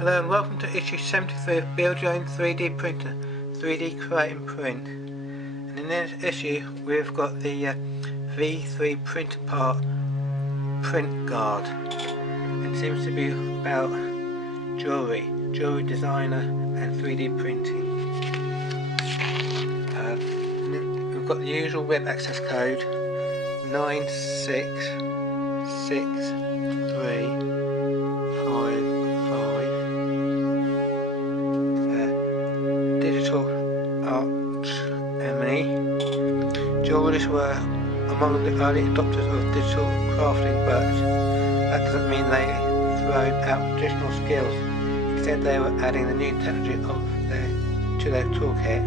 Hello and welcome to issue 73 of Build Your Own 3D Printer, 3D Create and Print. And in this issue we've got the V3 printer part print guard. It seems to be about jewellery designer and 3D printing. We've got the usual web access code 966355. Digital Alchemy. Jewelleries were among the early adopters of digital crafting, but that doesn't mean they thrown out traditional skills. Instead, they were adding the new technology to their toolkit.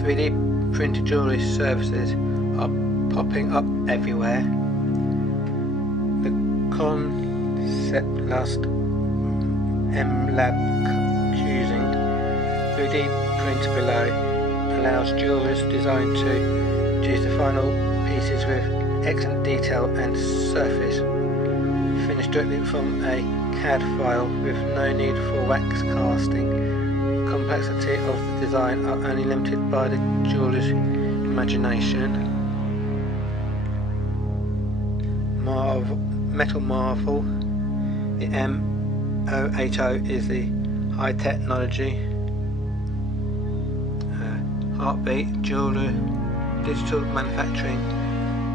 "3D printed jewellery services are popping up everywhere. The concept last MLab using 3D printer below allows jewellers designed to produce the final pieces with excellent detail and surface finished directly from a CAD file with no need for wax casting. The complexity of the design are only limited by the jeweller's imagination. Metal Marvel, the M080 is the high technology. Heartbeat Jewellery digital manufacturing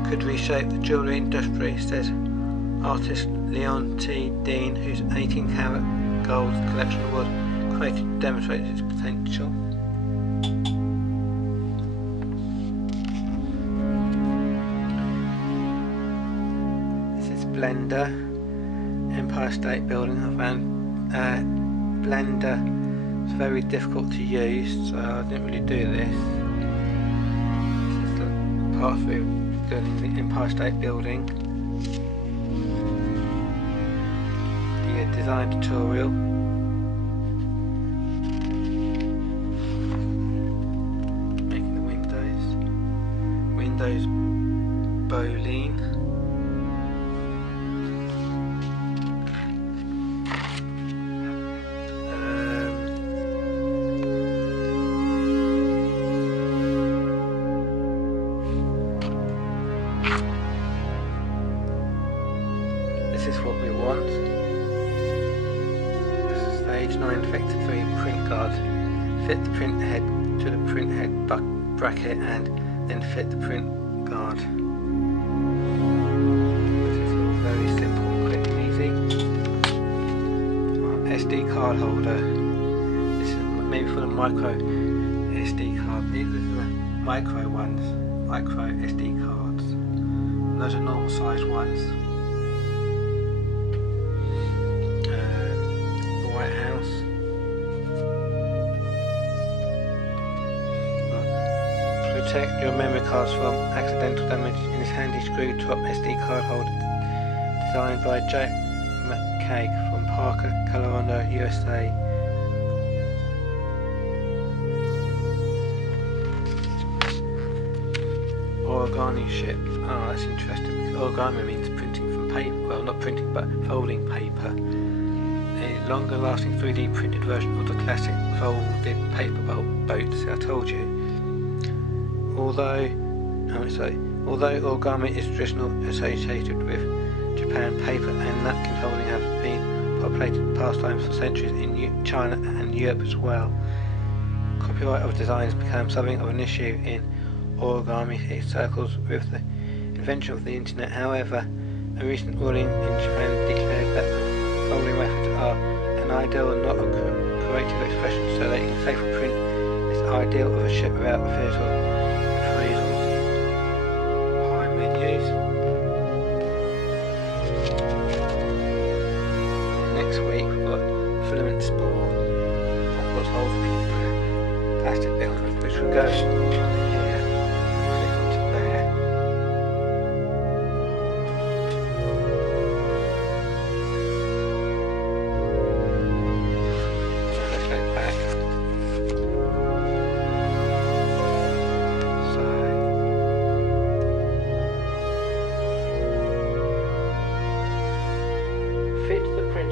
could reshape the jewellery industry, says artist Leon T. Dean, whose 18-karat gold collection was created to demonstrate its potential. This is Blender, Empire State Building. I found Blender is very difficult to use, so I didn't really do this. This is the part through building the Empire State Building. The design tutorial. Making the windows bowline. This is what we want. This is stage 9 Vector 3 print guard. Fit the print head to the print head bracket and then fit the print guard. This is all very simple, quick and easy. SD card holder. This is maybe for the micro SD card. These are the micro ones, micro SD cards. Those are normal size ones. House. Protect your memory cards from accidental damage in this handy screw top SD card holder designed by Jack McCaig from Parker, Colorado, USA. Origami ship. Oh, that's interesting. Origami means printing from paper. Well, not printing, but folding paper. A longer lasting 3D printed version of the classic folded paper boat. See, I told you. Although origami is traditionally associated with Japan, paper and napkin folding have been populated pastimes for centuries in China and Europe as well. Copyright of designs became something of an issue in origami circles with the invention of the internet. However, a recent ruling in Japan declared that the folding methods are an ideal and not a creative expression, so they can safely print this ideal of a ship without fears of appraisal. High menus. Next week we've got filament spool. That was whole plastic bit which will go here. Click onto there.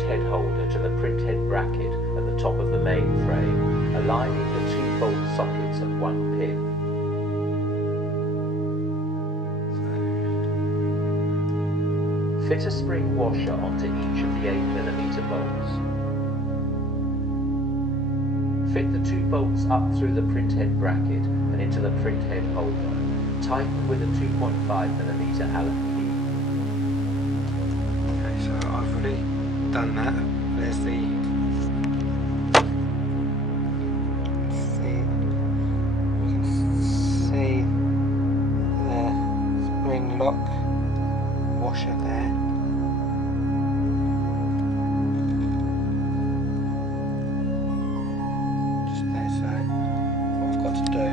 printhead holder to the printhead bracket at the top of the main frame, aligning the 2 bolt sockets at 1 pin. Fit a spring washer onto each of the 8mm bolts. Fit the 2 bolts up through the printhead bracket and into the printhead holder. Tighten with a 2.5mm Allen key. Okay, so I've already done that. There's the you can see the spring lock washer there. Just there, so what I've got to do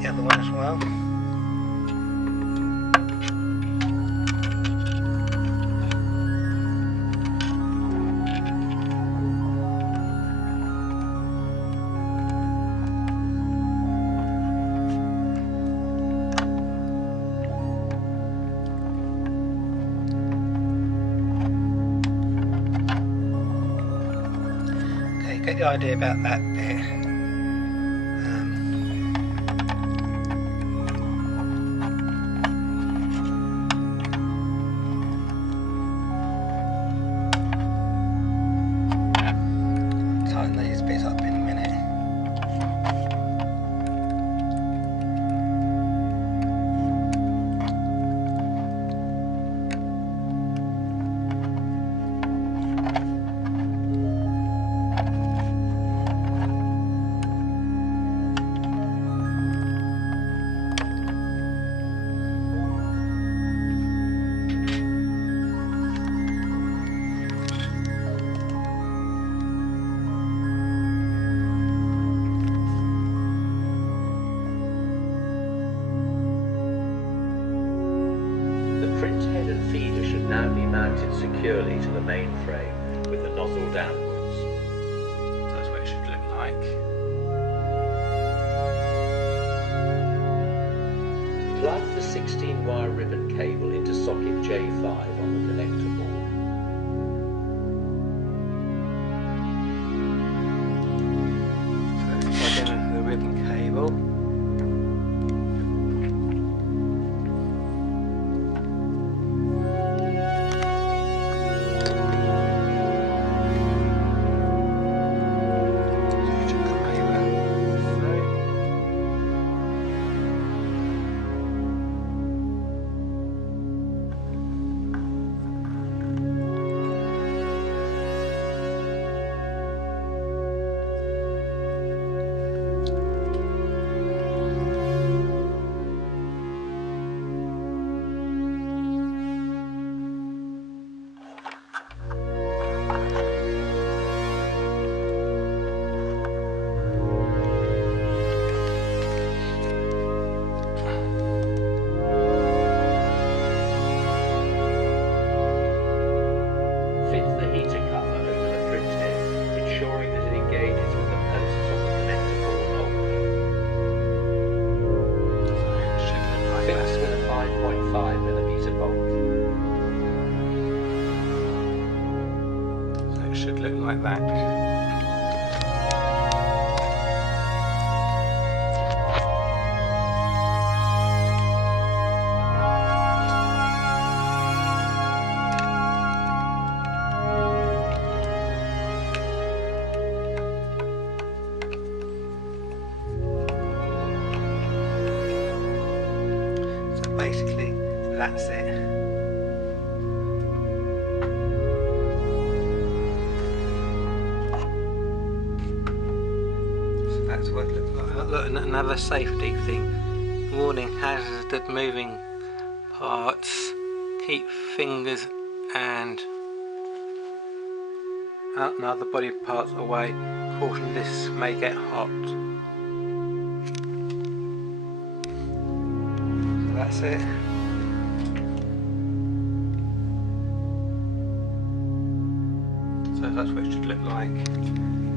the other one as well. Okay, you get the idea about that bit. Tighten these bits up in a minute. Now be mounted securely to the main frame with the nozzle downwards. That's what it should look like. Plug the 16-wire ribbon cable into socket J5 on the connector board. So let's plug in the ribbon cable. Should look like that. So basically that's it. another safety thing. Warning: hazardous moving parts. Keep fingers and other body parts away. Caution: this may get hot. So that's it. So that's what it should look like.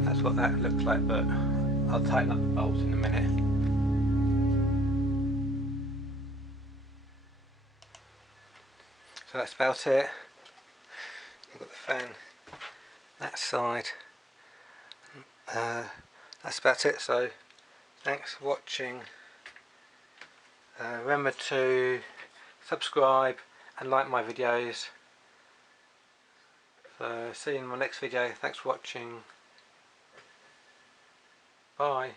That's what that looks like, but I'll tighten up the bolts in a minute. So that's about it. You've got the fan that side. That's about it. So thanks for watching. Remember to subscribe and like my videos. So see you in my next video. Thanks for watching. Bye.